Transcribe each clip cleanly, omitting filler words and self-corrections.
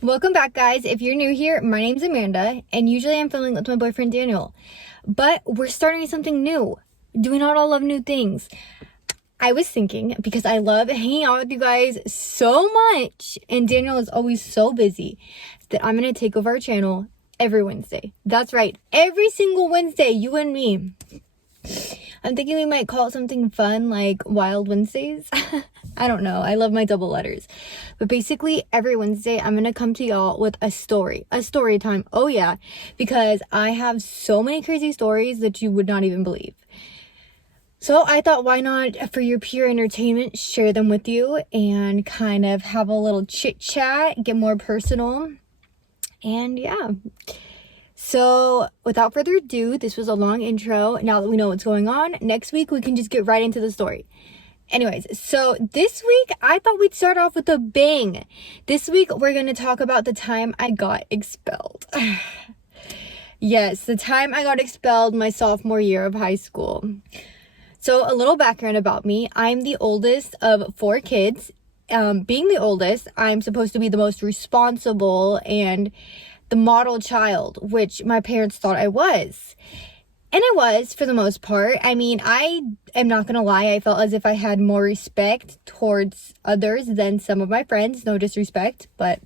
Welcome back, guys. If you're new here, my name's Amanda, and usually I'm filming with my boyfriend Daniel. But we're starting something new. Do we not all love new things? I was thinking, because I love hanging out with you guys so much, and Daniel is always so busy, that I'm going to take over our channel every Wednesday. That's right. Every single Wednesday, you and me. I'm thinking we might call it something fun like Wild Wednesdays. I don't know. I love my double letters. But basically, every Wednesday, I'm going to come to y'all with a story time. Oh, yeah. Because I have so many crazy stories that you would not even believe. So I thought, why not, for your pure entertainment, share them with you and kind of have a little chit chat, get more personal. And yeah. So without further ado, this was a long intro. Now that we know what's going on, next week we can just get right into the story. Anyways, so this week I thought we'd start off with a bang. This week we're going to talk about the time I got expelled. Yes, the time I got expelled my sophomore year of high school. So a little background about me. I'm the oldest of 4 kids. Being the oldest, I'm supposed to be the most responsible and the model child, which my parents thought I was. And I was, for the most part. I mean, I am not gonna lie, I felt as if I had more respect towards others than some of my friends. No disrespect, but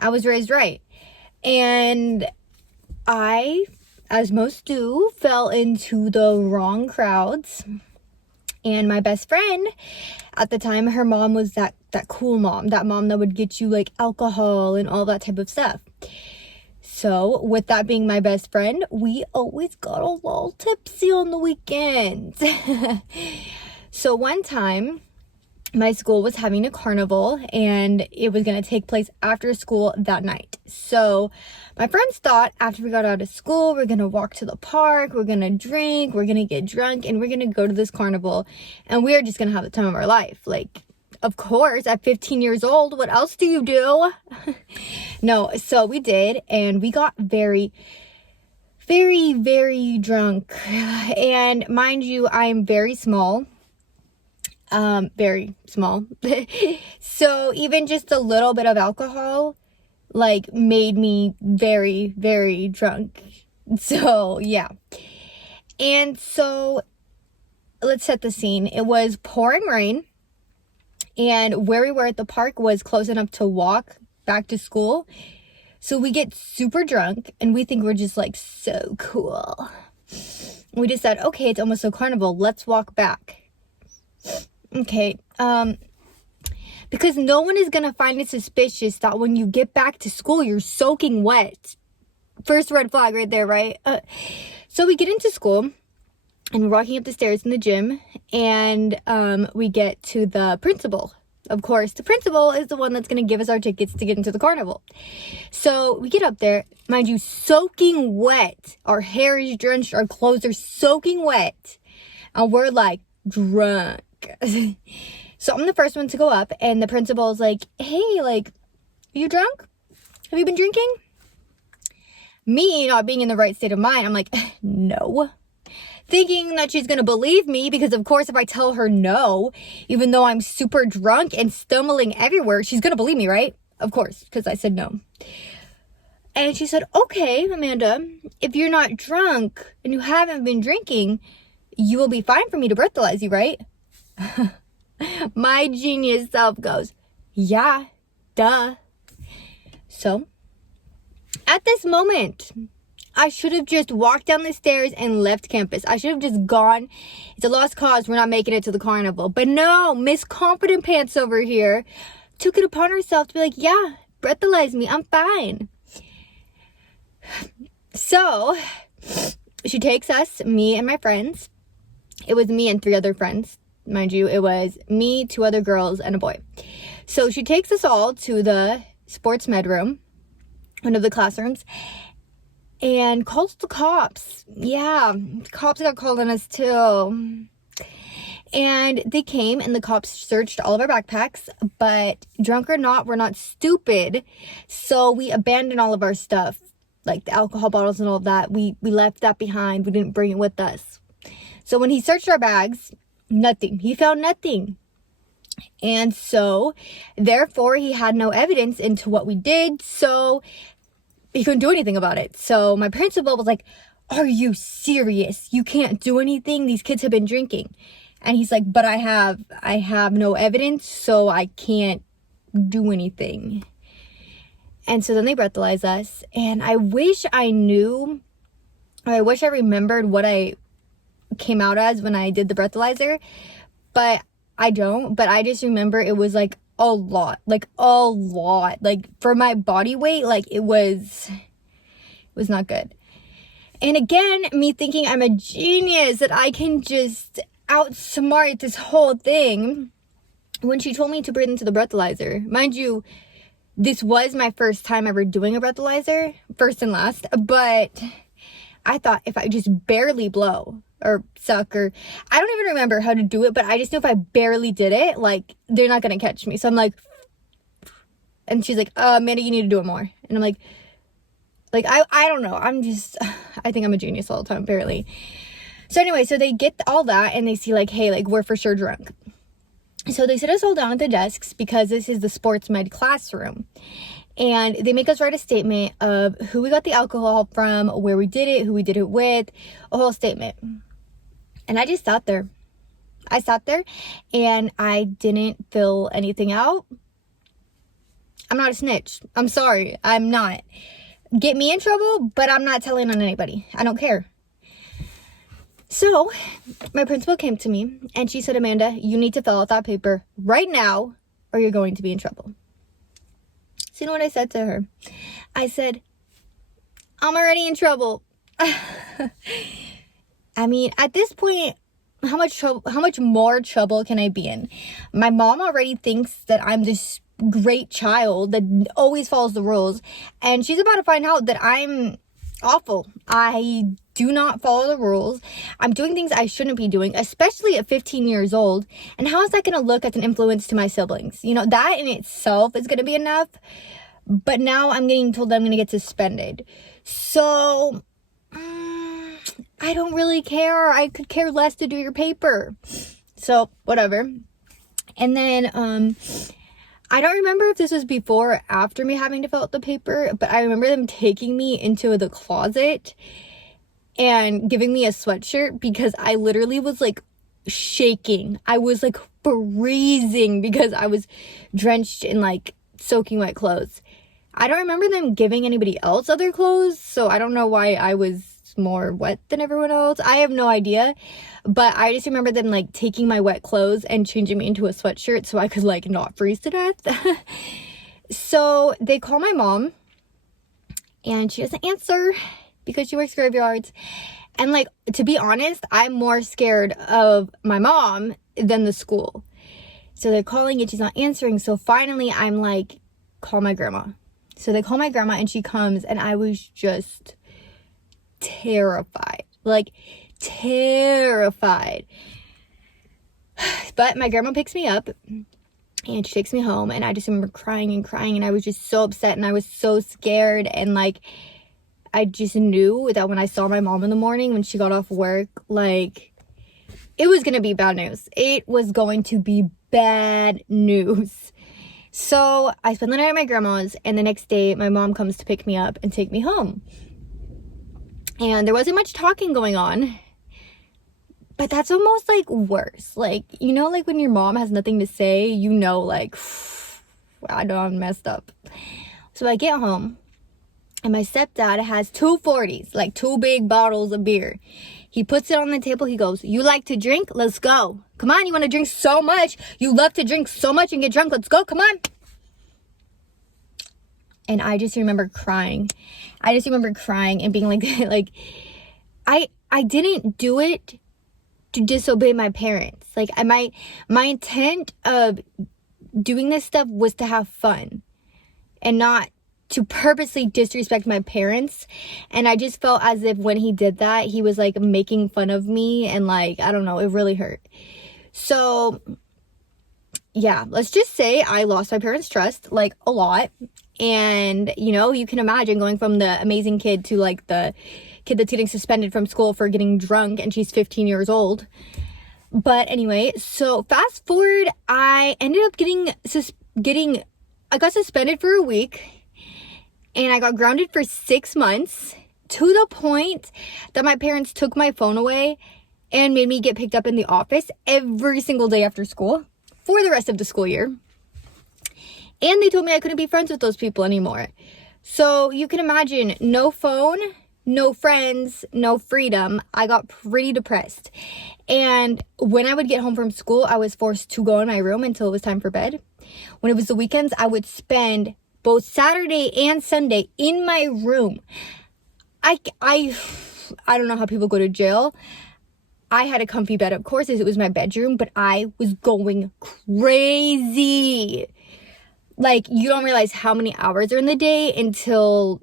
I was raised right. And I, as most do, fell into the wrong crowds. And my best friend at the time, her mom was that cool mom. That mom that would get you like alcohol and all that type of stuff. So with that being my best friend, we always got a little tipsy on the weekends. So one time, my school was having a carnival and it was going to take place after school that night. So my friends thought after we got out of school, we're going to walk to the park, we're going to drink, we're going to get drunk, and we're going to go to this carnival. And we are just going to have the time of our life. Like, of course, at 15 years old, what else do you do? No, so we did, and we got very, very, very drunk. And mind you, I'm very small. Very small. So even just a little bit of alcohol, like, made me very, very drunk. So, yeah. And so, let's set the scene. It was pouring rain. And where we were at the park was close enough to walk back to school. So we get super drunk and we think we're just like so cool. We just said, okay, it's almost a carnival. Let's walk back. Okay. Because no one is going to find it suspicious that when you get back to school, you're soaking wet. First red flag right there, right? So we get into school. And we're walking up the stairs in the gym, and we get to the principal. Of course, the principal is the one that's going to give us our tickets to get into the carnival. So we get up there, mind you, soaking wet. Our hair is drenched, our clothes are soaking wet. And we're like drunk. So I'm the first one to go up, and the principal is like, hey, like, are you drunk? Have you been drinking? Me not being in the right state of mind, I'm like, no. Thinking that she's going to believe me because, of course, if I tell her no, even though I'm super drunk and stumbling everywhere, she's going to believe me, right? Of course, because I said no. And she said, okay, Amanda, if you're not drunk and you haven't been drinking, you will be fine for me to breathalyze you, right? My genius self goes, yeah, duh. So, at this moment, I should have just walked down the stairs and left campus. I should have just gone. It's a lost cause. We're not making it to the carnival. But no, Miss Confident Pants over here took it upon herself to be like, yeah, breathalyze me. I'm fine. So she takes us, me and my friends. It was me and 3 other friends. Mind you, it was me, 2 other girls, and a boy. So she takes us all to the sports med room, one of the classrooms, and calls the cops. Yeah, the cops got called on us too. And they came and the cops searched all of our backpacks, but drunk or not, we're not stupid. So we abandoned all of our stuff, like the alcohol bottles and all of that. We left that behind. We didn't bring it with us. So when he searched our bags, nothing. He found nothing. And so, therefore, he had no evidence into what we did, so he couldn't do anything about it. So my principal was like, are you serious? You can't do anything? These kids have been drinking. And he's like, but I have no evidence, so I can't do anything. And so then they breathalyzed us, and I wish I knew, or I wish I remembered what I came out as when I did the breathalyzer, but I don't. But I just remember it was like a lot, like for my body weight, like it was not good. And again, me thinking I'm a genius, that I can just outsmart this whole thing, when she told me to breathe into the breathalyzer. Mind you, this was my first time ever doing a breathalyzer, first and last, but I thought if I just barely blow or suck, or I don't even remember how to do it, but I just know if I barely did it, like, they're not gonna catch me. So I'm like, and she's like, Amanda, you need to do it more. And I'm like I don't know, I think I'm a genius all the time, apparently. So anyway, so they get all that, and they see like, hey, like, we're for sure drunk. So they sit us all down at the desks, because this is the sports med classroom. And they make us write a statement of who we got the alcohol from, where we did it, who we did it with, a whole statement. And I just sat there. I sat there, and I didn't fill anything out. I'm not a snitch. I'm sorry. I'm not. Get me in trouble, but I'm not telling on anybody. I don't care. So my principal came to me, and she said, Amanda, you need to fill out that paper right now, or you're going to be in trouble. So you know what I said to her? I said, I'm already in trouble. I mean, at this point, how much more trouble can I be in? My mom already thinks that I'm this great child that always follows the rules, and she's about to find out that I'm awful. I do not follow the rules. I'm doing things I shouldn't be doing, especially at 15 years old. And how is that going to look as an influence to my siblings? You know, that in itself is going to be enough. But now I'm getting told that I'm going to get suspended. So, I don't really care. I could care less to do your paper. So, whatever. And then, I don't remember if this was before or after me having to fill out the paper, but I remember them taking me into the closet and giving me a sweatshirt, because I literally was like shaking. I was like freezing because I was drenched in like soaking wet clothes. I don't remember them giving anybody else other clothes, so I don't know why I was more wet than everyone else. I have no idea, but I just remember them like taking my wet clothes and changing me into a sweatshirt so I could like not freeze to death. So they call my mom, and she doesn't answer because she works graveyards. And like, to be honest, I'm more scared of my mom than the school. So they're calling and she's not answering. So finally I'm like, call my grandma. So they call my grandma, and she comes, and I was just terrified, like terrified. But my grandma picks me up, and she takes me home, and I just remember crying, and I was just so upset, and I was so scared. And like, I just knew that when I saw my mom in the morning when she got off work, like, it was gonna be bad news. It was going to be bad news. So I spent the night at my grandma's, and the next day my mom comes to pick me up and take me home. And there wasn't much talking going on, but that's almost like worse. Like, you know, like when your mom has nothing to say, you know, like, I know I'm messed up. So I get home, and my stepdad has 2 40s, like 2 big bottles of beer. He puts it on the table. He goes, you like to drink? Let's go. Come on, you want to drink so much. You love to drink so much and get drunk. Let's go. Come on. And I just remember crying. And being like, I didn't do it to disobey my parents. Like, my intent of doing this stuff was to have fun and not to purposely disrespect my parents. And I just felt as if when he did that, he was like making fun of me, and like, I don't know, it really hurt. So yeah, let's just say I lost my parents' trust, like, a lot. And you know, you can imagine going from the amazing kid to like the kid that's getting suspended from school for getting drunk, and she's 15 years old. But anyway, so fast forward, I ended up I got suspended for a week, and I got grounded for 6 months, to the point that my parents took my phone away and made me get picked up in the office every single day after school for the rest of the school year. And they told me I couldn't be friends with those people anymore. So you can imagine, no phone, no friends, no freedom. I got pretty depressed. And when I would get home from school, I was forced to go in my room until it was time for bed. When it was the weekends, I would spend both Saturday and Sunday in my room. I don't know how people go to jail. I had a comfy bed, of course, as it was my bedroom, but I was going crazy. Like, you don't realize how many hours are in the day until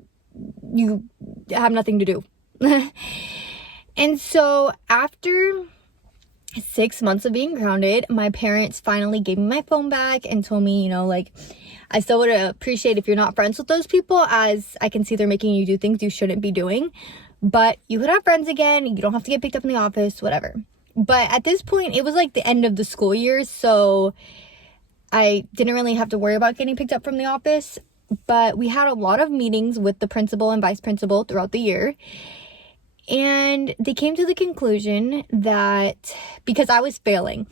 you have nothing to do. And so after 6 months of being grounded, my parents finally gave me my phone back and told me, like, I still would appreciate if you're not friends with those people, as I can see they're making you do things you shouldn't be doing. But you could have friends again. You don't have to get picked up in the office, whatever. But at this point, it was like the end of the school year, so I didn't really have to worry about getting picked up from the office. But we had a lot of meetings with the principal and vice principal throughout the year. And they came to the conclusion that because I was failing,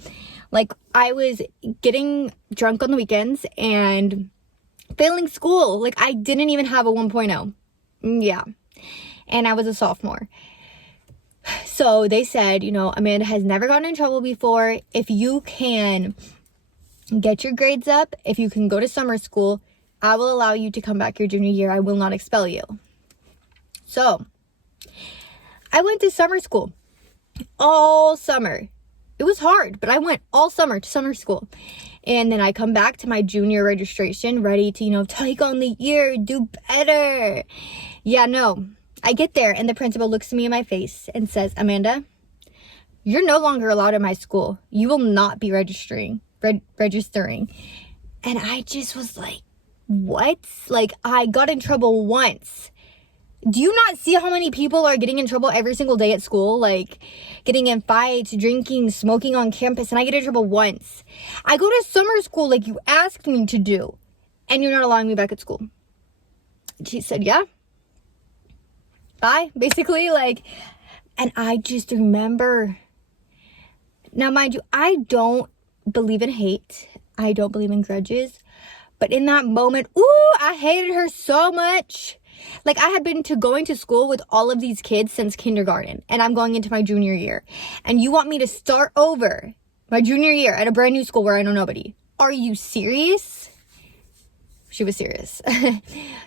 like, I was getting drunk on the weekends and failing school. Like, I didn't even have a 1.0. Yeah. And I was a sophomore. So they said, Amanda has never gotten in trouble before. If you can get your grades up, if you can go to summer school, I will allow you to come back your junior year. I will not expel you. So I went to summer school all summer. It was hard, but I went all summer to summer school. And then I come back to my junior registration ready to, take on the year, do better. Yeah, no. I get there and the principal looks me in my face and says, Amanda, you're no longer allowed in my school. You will not be registering. And I just was like, what? Like, I got in trouble once. Do you not see how many people are getting in trouble every single day at school? Like, getting in fights, drinking, smoking on campus, and I get in trouble once. I go to summer school like you asked me to do, and you're not allowing me back at school. And she said, yeah. Bye, basically, like, and I just remember, now mind you, I don't believe in hate. I don't believe in grudges, but in that moment, I hated her so much. Like, I had been going to school with all of these kids since kindergarten, and I'm going into my junior year, and you want me to start over my junior year at a brand new school where I know nobody. Are you serious? She was serious.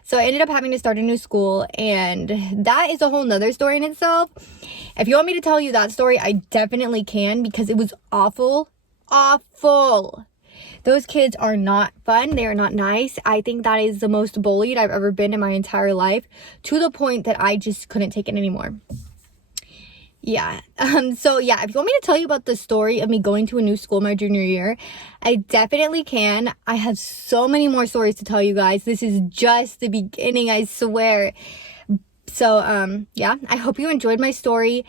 So I ended up having to start a new school, and that is a whole nother story in itself. If you want me to tell you that story, I definitely can, because it was awful. Those kids are not fun. They are not nice. I think that is the most bullied I've ever been in my entire life, to the point that I just couldn't take it anymore. Yeah. So yeah, if you want me to tell you about the story of me going to a new school my junior year, I definitely can. I have so many more stories to tell you guys. This is just the beginning, I swear. So, yeah, I hope you enjoyed my story.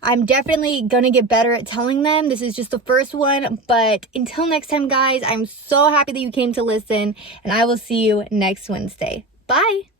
I'm definitely gonna get better at telling them. This is just the first one, but until next time, guys, I'm so happy that you came to listen, and I will see you next Wednesday. Bye.